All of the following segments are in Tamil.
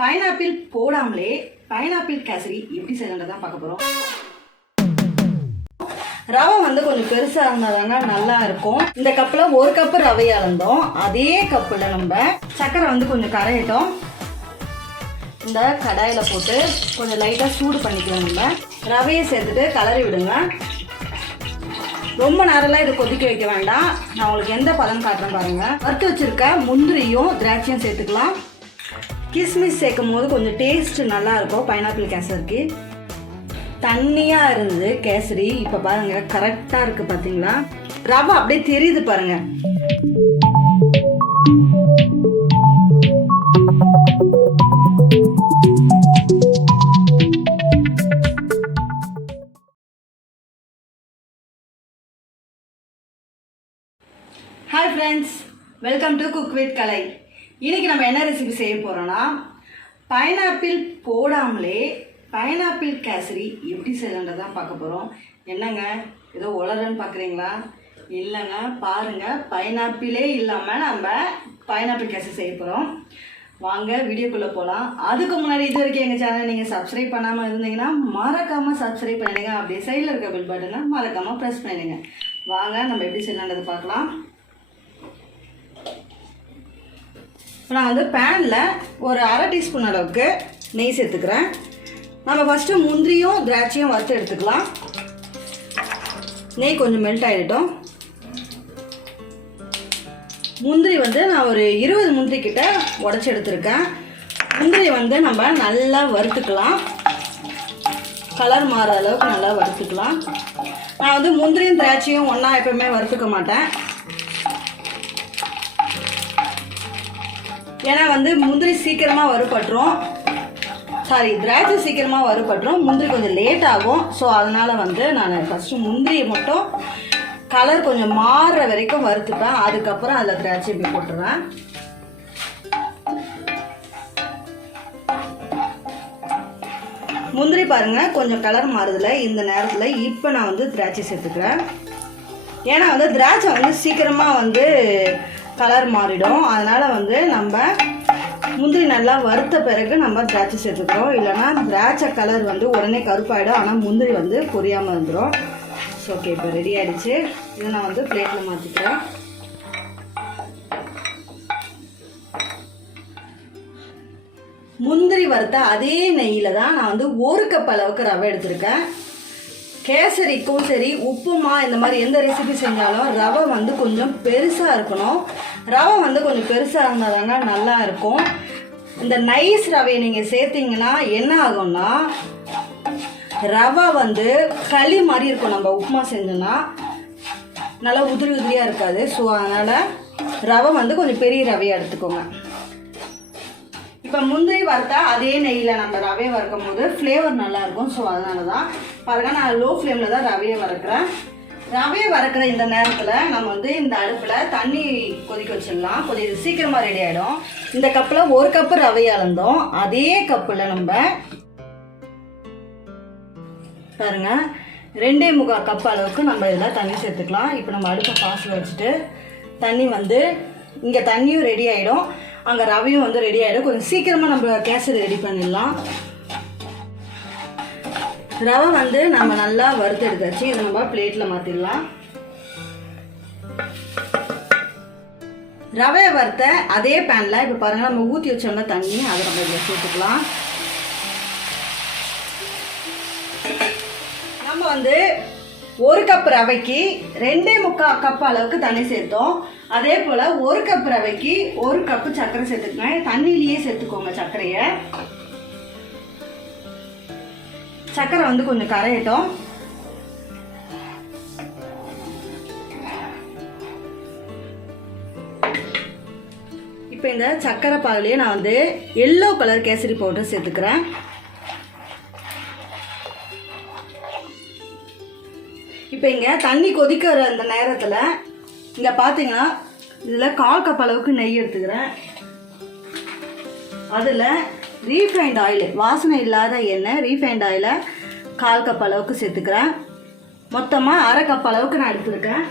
பைனாப்பிள் போடாமலே பைனாப்பிள் கேசரி எப்படி செய்யறதை பார்க்க போகிறோம். ரவை வந்து கொஞ்சம் பெருசாக இருந்தாதாங்க நல்லா இருக்கும். இந்த கப்பில் 1 கப்பு ரவை அளந்தோம். அதே கப்பில் நம்ம சர்க்கரை வந்து கொஞ்சம் கரையட்டும். இந்த கடாயில் போட்டு கொஞ்சம் லைட்டாக சூடு பண்ணிக்கலாம். நம்ம ரவையை சேர்த்துட்டு கலரி விடுங்க. ரொம்ப நேரம்லாம் இதை கொதிக்க வைக்க வேண்டாம். நான் உங்களுக்கு எந்த பதம் காட்டுறேன் பாருங்கள். வறுத்து வச்சுருக்க முந்திரியும் திராட்சையும் சேர்த்துக்கலாம். கிஸ்மிஸ் சேர்க்கும் போது கொஞ்சம் டேஸ்ட் நல்லா இருக்கும். பைனாப்பிள் கேசரிக்கு தண்ணியாக இருந்தது கேசரி. இப்போ பாருங்கள் கரெக்டாக இருக்குது பார்த்தீங்களா. ரவை அப்படியே தெரியுது பாருங்கள். Hi friends, welcome to cook with Kalai. இன்றைக்கி நம்ம என்ன ரெசிபி செய்ய போகிறோன்னா, பைனாப்பிள் போடாமலே பைனாப்பிள் கேசரி எப்படி செய்யறதான் பார்க்க போகிறோம். என்னங்க ஏதோ உளறன்னு பார்க்குறீங்களா? இல்லைங்க, பாருங்கள், பைனாப்பிளே இல்லாமல் நம்ம பைனாப்பிள் கேசரி செய்ய போகிறோம். வாங்க வீடியோக்குள்ளே போகலாம். அதுக்கு முன்னாடி இது வரைக்கும் எங்கள் சேனல் நீங்கள் சப்ஸ்கிரைப் பண்ணாமல் இருந்தீங்கன்னா மறக்காமல் சப்ஸ்கிரைப் பண்ணிடுங்க. அப்படியே சைடில் இருக்க பெல் பட்டனை மறக்காமல் ப்ரெஸ் பண்ணிடுங்க. வாங்க நம்ம எப்படி செய்யலான்றதை பார்க்கலாம். இப்போ நான் வந்து பேனில் ஒரு 1/2 டீஸ்பூன் அளவுக்கு நெய் சேர்த்துக்கிறேன். நம்ம ஃபஸ்ட்டு முந்திரியும் திராட்சையும் வறுத்து எடுத்துக்கலாம். நெய் கொஞ்சம் மெல்ட் ஆகிடட்டும். முந்திரி வந்து நான் ஒரு 20 முந்திரி கிட்ட உடச்சி எடுத்துருக்கேன். முந்திரி வந்து நம்ம நல்லா வறுத்துக்கலாம். கலர் மாற அளவுக்கு நல்லா வறுத்துக்கலாம். நான் வந்து முந்திரியும் திராட்சையும் ஒன்றா எப்பவுமே வறுத்துக்க மாட்டேன். ஏன்னா வந்து முந்திரி சீக்கிரமாக வறுபட்டுரும். திராட்சை சீக்கிரமாக வறுபட்டுரும், முந்திரி கொஞ்சம் லேட் ஆகும். ஸோ அதனால் வந்து நான் ஃபஸ்ட்டு முந்திரியை மட்டும் கலர் கொஞ்சம் மாறுற வரைக்கும் வறுத்துப்பேன். அதுக்கப்புறம் அதில் திராட்சை இப்படி போட்டுருவேன். முந்திரி பாருங்கள் கொஞ்சம் கலர் மாறுதில்ல. இந்த நேரத்தில் இப்போ நான் வந்து திராட்சை சேர்த்துக்கிறேன். ஏன்னா வந்து திராட்சை வந்து சீக்கிரமாக வந்து கலர் மாறிடும். அதனால் வந்து நம்ம முந்திரி நல்லா வறுத்த பிறகு நம்ம திராட்சை சேர்த்துக்கிறோம். இல்லைனா திராட்சை கலர் வந்து உடனே கருப்பாயிடும். ஆனால் முந்திரி வந்து பொரியாமல் வந்துடும். ஸோ ஓகே, இப்போ ரெடி ஆகிடுச்சு. இதை நான் வந்து பிளேட்டில் மாற்றிக்கிறேன். முந்திரி வறுத்த அதே நெய்யில் தான் நான் வந்து 1 கப் அளவுக்கு ரவை எடுத்திருக்கேன். கேசரிக்கும் சரி, உப்புமா, இந்த மாதிரி எந்த ரெசிபி செஞ்சாலும் ரவை வந்து கொஞ்சம் பெருசாக இருக்கணும். ரவை வந்து கொஞ்சம் பெருசாக இருந்தால் தாங்க நல்லா இருக்கும். இந்த நைஸ் ரவையை நீங்கள் சேர்த்திங்கன்னா என்ன ஆகும்னா, ரவை வந்து களி மாதிரி இருக்கும். நம்ம உப்புமா செஞ்சோன்னா நல்லா உதிரி உதிரியாக இருக்காது. ஸோ அதனால் ரவை வந்து கொஞ்சம் பெரிய ரவையாக எடுத்துக்கோங்க. இப்போ முந்திரி வறுத்தா அதே நெய்யில் நம்ம ரவையை வறுக்கும் போது ஃப்ளேவர் நல்லாயிருக்கும். ஸோ அதனால தான் பாருங்கள், நான் லோ ஃப்ளேமில் தான் ரவையை வறுக்கிறேன். ரவையை வறுக்கிற இந்த நேரத்தில் நம்ம வந்து இந்த அடுப்பில் தண்ணி கொதிக்க வச்சிடலாம். கொஞ்சம் சீக்கிரமாக ரெடி ஆகிடும். இந்த கப்பில் 1 கப்பு ரவையை அளந்தோம். அதே கப்பில் நம்ம பாருங்கள் 2.25 கப் அளவுக்கு நம்ம இதில் தண்ணி சேர்த்துக்கலாம். இப்போ நம்ம அடுப்பை ஃபாஸ்ட்டில் வச்சுட்டு தண்ணி வந்து இங்கே தண்ணியும் ரெடி ஆகிடும், அங்கே ரவையும் வந்து ரெடி ஆகிடும். கொஞ்சம் சீக்கிரமாக நம்ம கேசரி ரெடி பண்ணிடலாம். ரவை வந்து நம்ம நல்லா வறுத்து எடுத்தாச்சு. இதை நம்ம பிளேட்டில் மாற்றிடலாம். ரவையை வறுத்த அதே பேனில் இப்போ பாருங்கள் நம்ம ஊற்றி வச்சோம்னா தண்ணி, அதை நம்ம இதில் சேர்த்துக்கலாம். நம்ம வந்து 1 கப் ரவைக்கு 2.25 கப் அளவுக்கு தண்ணி சேர்த்தோம். அதே போல் 1 கப் ரவைக்கு 1 கப்பு சர்க்கரை சேர்த்துக்கோங்க. தண்ணியிலேயே சேர்த்துக்கோங்க சர்க்கரையை. சர்க்கரை வந்து கொஞ்சம் கரையட்டும். இப்போ இந்த சர்க்கரை பாகுலேயே நான் வந்து எல்லோ கலர் கேசரி பவுடர் சேர்த்துக்கிறேன். இப்போ இங்கே தண்ணி கொதிக்கிற அந்த நேரத்தில் இங்கே பார்த்தீங்கன்னா இதில் 1/4 கப் அளவுக்கு நெய் எடுத்துக்கிறேன். அதில் ரீஃபைண்ட் ஆயில், வாசனை இல்லாத எண்ணெய், ரீஃபைண்ட் ஆயிலை 1/4 கப் அளவுக்கு சேர்த்துக்கிறேன். மொத்தமாக 1/2 கப் அளவுக்கு நான் எடுத்துருக்கேன்.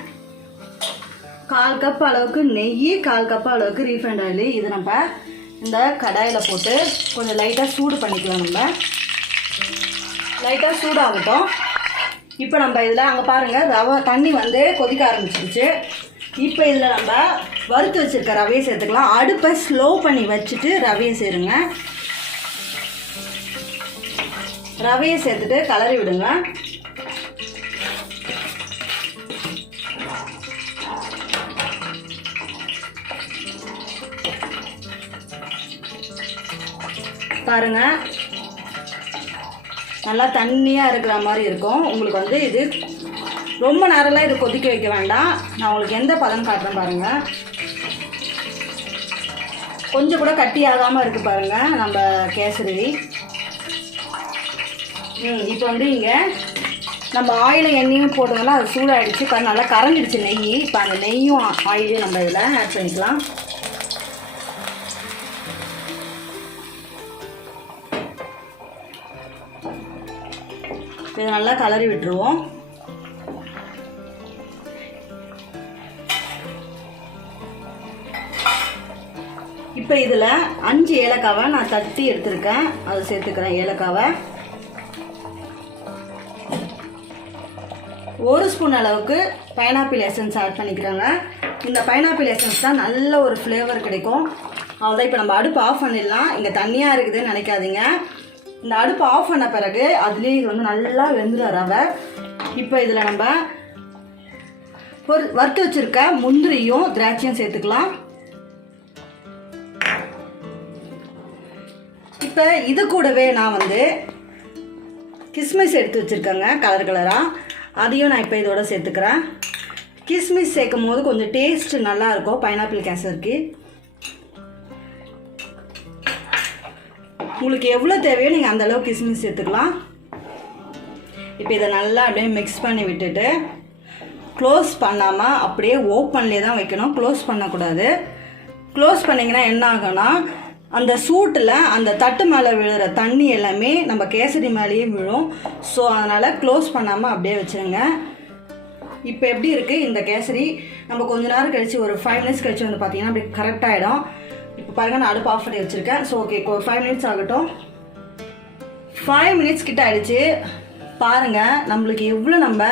1/4 கப் அளவுக்கு நெய், 1/4 கப் அளவுக்கு ரீஃபைண்ட் ஆயில். இது நம்ம இந்த கடாயில் போட்டு கொஞ்சம் லைட்டாக சூடு பண்ணிக்கலாம். நம்ம லைட்டாக சூடாகட்டும். இப்போ நம்ம இதில் அங்கே பாருங்கள் ரவை தண்ணி வந்து கொதிக்க ஆரம்பிச்சிருச்சு. இப்போ இதில் நம்ம வறுத்து வச்சுருக்க ரவையை சேர்த்துக்கலாம். அடுப்பை ஸ்லோ பண்ணி வச்சுட்டு ரவையை சேருங்க. ரவையை சேர்த்துட்டு கலரி விடுங்க. பாருங்க நல்லா தண்ணியாக இருக்கிற மாதிரி இருக்கும். உங்களுக்கு வந்து இது ரொம்ப நேரம்லாம் இது கொதிக்க வைக்க வேண்டாம். நான் உங்களுக்கு எந்த பதம் காட்டுறேன் பாருங்கள். கொஞ்சம் கூட கட்டி ஆகாமல் இருக்குது பாருங்கள் நம்ம கேசரி. இப்போ வந்து இங்கே நம்ம ஆயிலும் எண்ணெயும் போட்டோம்னா அது சூடாகிடுச்சு. நல்லா கரைஞ்சிடுச்சு நெய். இப்போ அந்த நெய்யும் ஆயிலையும் நம்ம இதில் ஆட் பண்ணிக்கலாம். இதை நல்லா கலரி விட்டுருவோம். இப்போ இதில் 5 ஏலக்காவை நான் தட்டி எடுத்துருக்கேன். அதை சேர்த்துக்கிறேன். ஏலக்காவை 1 ஸ்பூன் அளவுக்கு பைனாப்பிள் எசன்ஸ் ஆட் பண்ணிக்கிறாங்க. இந்த பைனாப்பிள் எசன்ஸ் தான் நல்ல ஒரு ஃப்ளேவர் கிடைக்கும். அவ்வளோதான். இப்போ நம்ம அடுப்பு ஆஃப் பண்ணிடலாம். இங்கே தண்ணியாக இருக்குதுன்னு நினைக்காதீங்க. இந்த அடுப்பு ஆஃப் பண்ண பிறகு அதுலேயே இது வந்து நல்லா வெந்துடும் ரவை. இப்போ இதில் நம்ம வறுத்து வச்சுருக்க முந்திரியும் திராட்சையும் சேர்த்துக்கலாம். இப்போ இது கூடவே நான் வந்து கிஸ்மிஸ் எடுத்து வச்சுருக்கேங்க கலர் கலராக. அதையும் நான் இப்போ இதோட சேர்த்துக்கிறேன். கிஸ்மிஸ் சேர்க்கும் போது கொஞ்சம் டேஸ்ட் நல்லாயிருக்கும் பைனாப்பிள் கேசரிக்கு. உங்களுக்கு எவ்வளோ தேவையோ நீங்கள் அந்தளவுக்கு கிஸ்மிஸ் சேர்த்துக்கலாம். இப்போ இதை நல்லா அப்படியே மிக்ஸ் பண்ணி விட்டுட்டு க்ளோஸ் பண்ணாமல் அப்படியே ஓப்பன்லேயே தான் வைக்கணும். க்ளோஸ் பண்ணக்கூடாது. க்ளோஸ் பண்ணிங்கன்னா என்ன ஆகும்னா அந்த சூட்டில் அந்த தட்டு மேலே விழுகிற தண்ணி எல்லாமே நம்ம கேசரி மேலேயே விழும். ஸோ அதனால் க்ளோஸ் பண்ணாமல் அப்படியே வச்சுருங்க. இப்போ எப்படி இருக்குது இந்த கேசரி? நம்ம கொஞ்ச நேரம் கழித்து ஒரு 5 மினிட்ஸ் கழித்து வந்து பார்த்திங்கன்னா அப்படி கரெக்டாகிடும். இப்போ பாருங்கள் நான் அடுப்பு ஆஃப் பண்ணி வச்சுருக்கேன். ஸோ ஓகே 5 மினிட்ஸ் ஆகட்டும். 5 மினிட்ஸ் கிட்ட ஆகிடுச்சு. பாருங்கள் நம்மளுக்கு எவ்வளோ நம்ம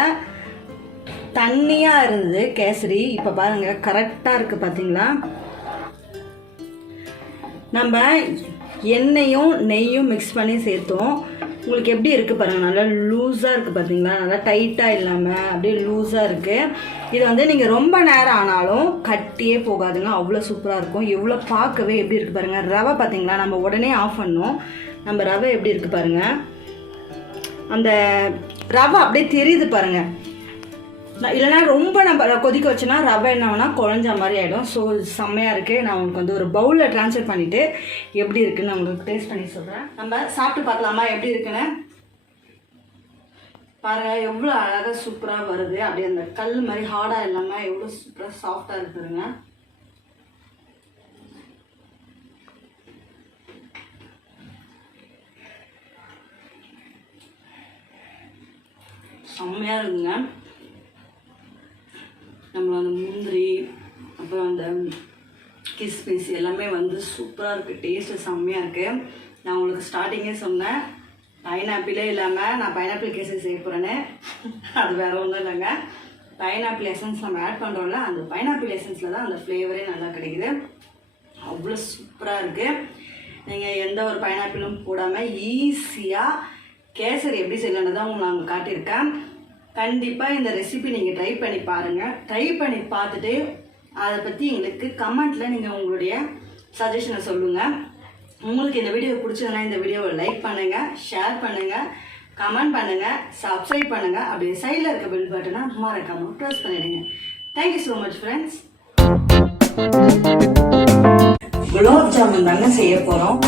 தண்ணியாக இருந்தது கேசரி. இப்போ பாருங்கள் கரெக்டாக இருக்குது பார்த்தீங்களா? நம்ம எண்ணெயும் நெய்யும் மிக்ஸ் பண்ணி சேர்த்தோம். உங்களுக்கு எப்படி இருக்குது பாருங்கள். நல்லா லூஸாக இருக்குது பார்த்தீங்களா? நல்லா டைட்டாக இல்லாமல் அப்படியே லூஸாக இருக்குது. இது வந்து நீங்கள் ரொம்ப நேரம் ஆனாலும் கட்டியே போகாதுங்க. அவ்வளோ சூப்பராக இருக்கும். எவ்வளோ பார்க்கவே எப்படி இருக்குது பாருங்கள். ரவை பார்த்தீங்களா? நம்ம உடனே ஆஃப் பண்ணோம். நம்ம ரவை எப்படி இருக்குது பாருங்கள். அந்த ரவை அப்படியே தெரியுது பாருங்கள். இல்லைனா ரொம்ப நம்ம கொதிக்க வச்சோன்னா ரவை என்னன்னா குழஞ்ச மாதிரி ஆகிடும். ஸோ செம்மையாக இருக்குது. நான் உங்களுக்கு வந்து ஒரு பவுலில் ட்ரான்ஸ்ஃபர் பண்ணிவிட்டு எப்படி இருக்குன்னு நான் உங்களுக்கு டேஸ்ட் பண்ணி சொல்கிறேன். நம்ம சாப்பிட்டு பார்க்கலாமா எப்படி இருக்குன்னு? பாருங்கள் எவ்வளோ அழகாக சூப்பராக வருது. அப்படியே அந்த கல் மாதிரி ஹார்டாக இல்லாமல் எவ்வளோ சூப்பராக சாஃப்டாக இருக்குதுங்க. செம்மையாக இருக்குங்க. நம்ம அந்த முந்திரி அப்புறம் அந்த கிஸ்மிஸ் எல்லாமே வந்து சூப்பராக இருக்குது. டேஸ்ட்டு செம்மையாக இருக்குது. நான் உங்களுக்கு ஸ்டார்டிங்கே சொன்னேன் பைனாப்பிளே இல்லாமல் நான் பைனாப்பிள் கேசரி செய்ய போகிறேன்னு. அது வேறு ஒன்றும் இல்லைங்க. பைனாப்பிள் எசன்ஸ் நம்ம ஆட் பண்ணுறோம்ல, அந்த பைனாப்பிள் எசன்ஸில் தான் அந்த ஃப்ளேவரே நல்லா கிடைக்குது. அவ்வளோ சூப்பராக இருக்குது. நீங்கள் எந்த ஒரு பைனாப்பிளும் போடாமல் ஈஸியாக கேசரி எப்படி செய்யலான்னு தான் உங்களுக்கு நான் காட்டியிருக்கேன். கண்டிப்பாக இந்த ரெசிபி நீங்கள் ட்ரை பண்ணி பாருங்கள். ட்ரை பண்ணி பார்த்துட்டு அதை பற்றி எங்களுக்கு கமெண்ட்டில் நீங்கள் உங்களுடைய சஜஷனை சொல்லுங்கள். உங்களுக்கு இந்த வீடியோ பிடிச்சதுன்னா இந்த வீடியோவை லைக் பண்ணுங்கள், ஷேர் பண்ணுங்கள், கமெண்ட் பண்ணுங்கள், சப்ஸ்கிரைப் பண்ணுங்கள். அப்படியே சைடில் இருக்க பெல் பட்டனை மறக்காமல் ப்ரெஸ் பண்ணிடுங்க. Thank you so much friends. Gulab jamun தாங்க செய்ய போகிறோம்.